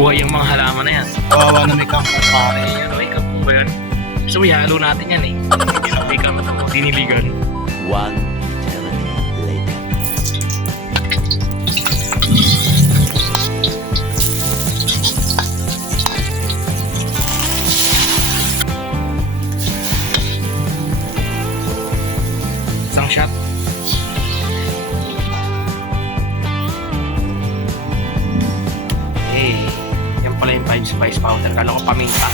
buhay ang mga halaman na yan. Kawawa na may kangkong pare. Ayan, may kapong ba yan? So, ihalo natin yan eh. May kamata mo, diniligan. One eternity later. Isang shot. Eh, yan pala yung 5 spice powder. Kala ko paminta.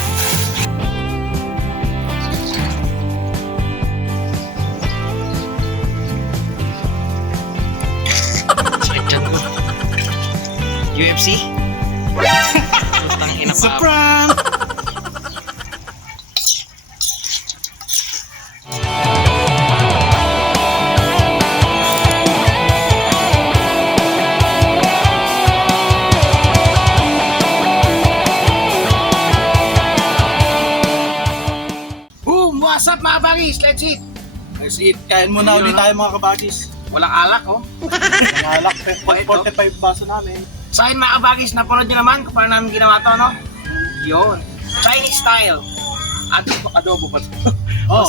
Sakit dyan ko. UFC? Putang ina It's a pa. prank! Boom! What's up mga bagis? Let's eat! Let's eat. Kain muna ulit tayo mga kabagis. Walang alak oh. Nangalak, 45 baso namin. Sa akin mga kabagis, napanood nyo naman kung paano namin ginawa to, no? Yun. Chinese style. Adobo ba? Oh,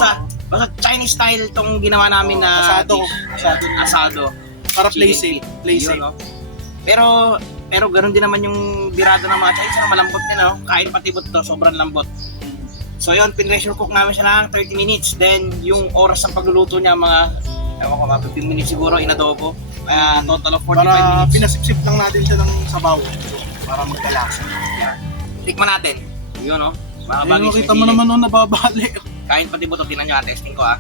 Basta Chinese style tong ginawa namin na asado. dish. Asado. Para play Chicken safe. feet. Play Yun, safe. no? Pero ganoon din naman yung birado ng mga Chinese na malambot din, no? Kain patibot to, sobrang lambot. So yun, pinressure cook namin siya ng 30 minutes. Then yung oras ng pagluluto niya mga ewan ko mga 15 minutes siguro inadobo. Total of 45 Para minutes. pinasipsip lang natin siya ng sabaw. Para magkalasa. Tikman natin. Yun, no? Mga Ayun, bagis, nakita may mo sili. naman nun, nababali. Kain pati buto, tinan nyo ha, testing ko ha.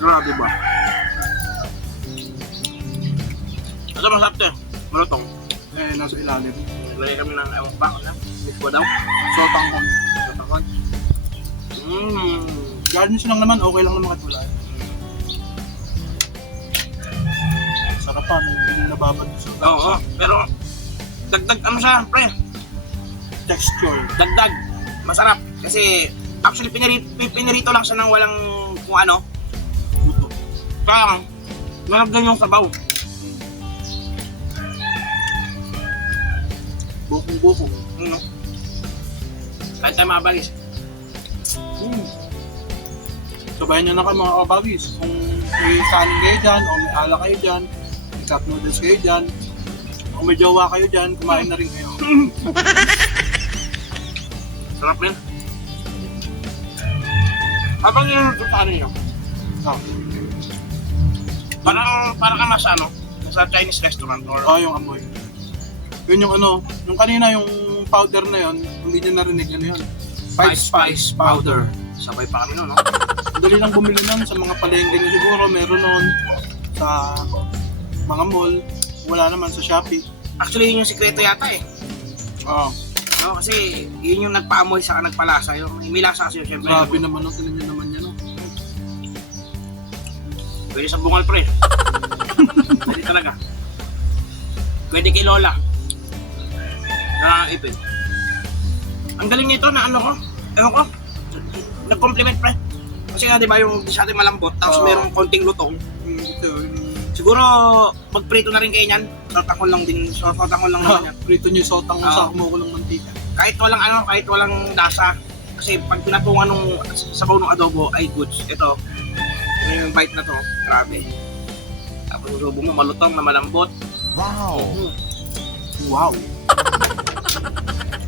Grabe ba? Ito masarap to eh. Malutong. Eh, nasa ilalim. Naglagay kami ng ewan pa, ano? Bispo daw. Sotang mo. Tatakon. Garnish lang naman, okay lang naman katulad. Sarapan, hindi nababad sa Oo, pero dagdag ano siya, pre? texture. Dagdag. Masarap. Kasi actually pinirito lang siya ng walang kung ano. Buto. Kaya nalagyan yung sabaw. Bukong-bukong. Ano? Kahit tayo mga bagis. Sabayan nyo na kayo mga kabagis. Kung may kanin kayo dyan, o may ala kayo dyan, may cup noodles kayo dyan, o may jowa kayo dyan, kumain na rin kayo. Sarap rin. Habang niluluto sa ano yun? Ah, Parang ka mas ano, sa Chinese restaurant or yung amoy. Yun yung ano, yung kanina yung powder na yun, hindi nyo narinig ano yun. five spice powder. Sabay pa kami nun, no? Dali lang bumili nun sa mga palengke nyo siguro, meron nun sa mga mall, wala naman sa Shopee. Actually, yun yung sikreto yata eh. Oo, No, kasi yun yung nagpaamoy sa nagpalasa. Yung may lasa kasi yun, syempre. grabe naman nun, tinan nyo naman yan. No? Pwede sa bungal, pre. Pwede talaga. Pwede kay Lola. Ipin. Ang galing nito na ano ko. Ewan ko. Nag-compliment, pre. Kasi nga, di ba, yung dish natin malambot, tapos Oo. merong konting lutong. Ito, Siguro, magprito na rin kayo niyan. Sotakon lang din. Sotakon lang naman yan. prito nyo yung sotang Oo. sa kumukulong mantika. Kahit walang ano, kahit walang lasa. Kasi pag pinatungan nung sabaw ng adobo ay goods. Ito, yung bite na to, grabe. Tapos yung subo mo, malutong na malambot. Wow. Wow!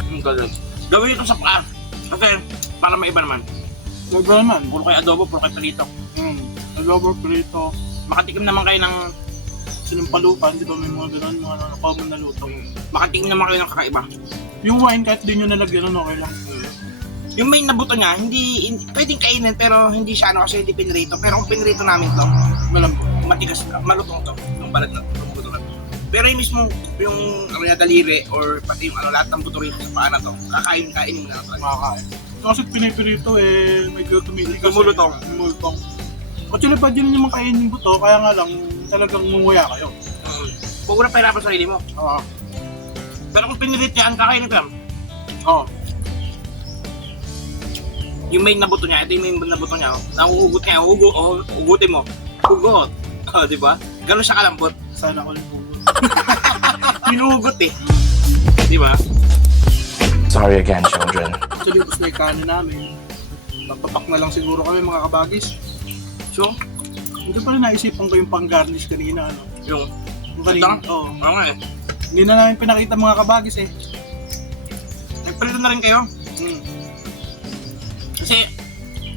Ang galing. Gawin ito sa paa. Kasi, para maiba naman. Iba naman. Puro kayo adobo, puro kayo palito. Adobo, prito, Makatikim naman kayo ng, sinampalupan, di ba may mga ganun, mga common na luto. makatikim naman kayo ng kakaiba. Yung wine, kahit di nyo nalagyan, okay lang. Yung main na buto niya, hindi pwedeng kainin pero hindi siya ano kasi hindi pinrito. Pero kung pinrito namin to, Malambot. matigas, malutong to, yung balat na to, yung buto na to. Pero yung mismo, yung ano niya, daliri or pati yung ano, lahat ng buto rin sa paa na to, kainin mo na to. Makakain. Kasi pinipirito medyo tumitigas. Lumulutong. Lumulutong. Actually, pwede nyo naman kainin yung buto, kaya nga lang, talagang munguya kayo. Huwag mo na pahirapan sa sarili mo. Oo. Pero kung pinilit niya, ang kakainin ko yan. Oo. Yung main na buto niya, ito yung main na buto niya. Nahuhugot niya, hugutin mo. Hugot. Oh, di ba? Ganun siya kalambot. Sana all pugo. Pinugot eh. Di ba? Sorry again, children. Actually, ubos na yung kanin namin. Magpapak na lang siguro kami mga kabagis. So, Hindi pa rin naisipan ko yung pang-garnish kanina, ano. yung... Yung kanina, Ito? oo. Oo nga eh. Hindi na namin pinakita mga kabagis eh. Nagpalito na rin kayo. Hmm. Kasi,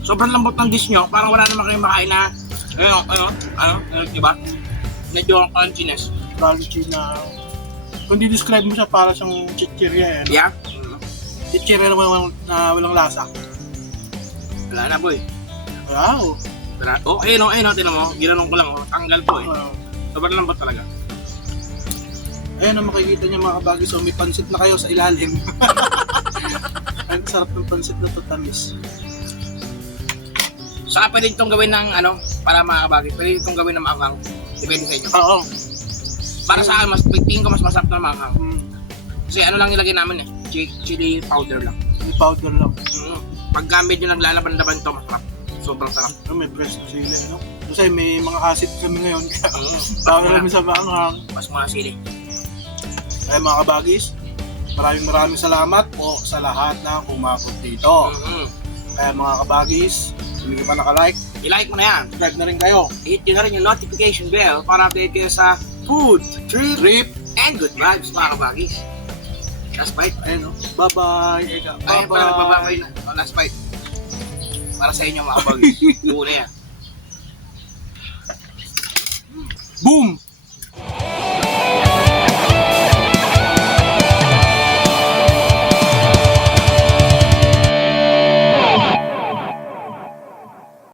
sobrang lambot ng dish nyo. Parang wala naman kayong makain na... di ba? Medyo crunchiness. Crunchy na... Kung di-describe mo siya, para siyang chichirya eh. Yeah? Chichirya na walang lasa. Wala na boy. Wow! Wala. Oh, ayun o, tinan mo. Ginanong ko lang oh. Tanggal po eh. Sobrang lambot talaga. Ayun ang makikita niya mga kabagis. So may pansit na kayo sa ilalim. Ang sarap ng pansit na tatamis. Saka pwede itong gawin ng para mga kabagis. Pwede itong gawin ng maanghang. Depende sa inyo. Oo. Para sa akin, tingin ko mas masarap na maanghang. Mm. Kasi lang nilagay namin eh. Chili powder lang. May powder lang. Pagka medyo naglalaban-laban ito, masarap. Sobrang sarap. May fresh na sili, no? Kasi may mga acid kami ngayon. Bawal kami sa maanghang. Mas mga sili. Ay mga kabagis, maraming salamat po sa lahat na umabot dito. Kaya mga kabagis, hindi ka pa naka-like, I-like mo na yan. subscribe na rin kayo. I-hit nyo na rin yung notification bell para update kayo sa food, trip, and good vibes mga kabagis. Last bite. Ayun, no? Bye-bye. Eka, Ayun pala, magbababay na. Last bite. Para sa inyo mga kabagis. Una yan. Boom!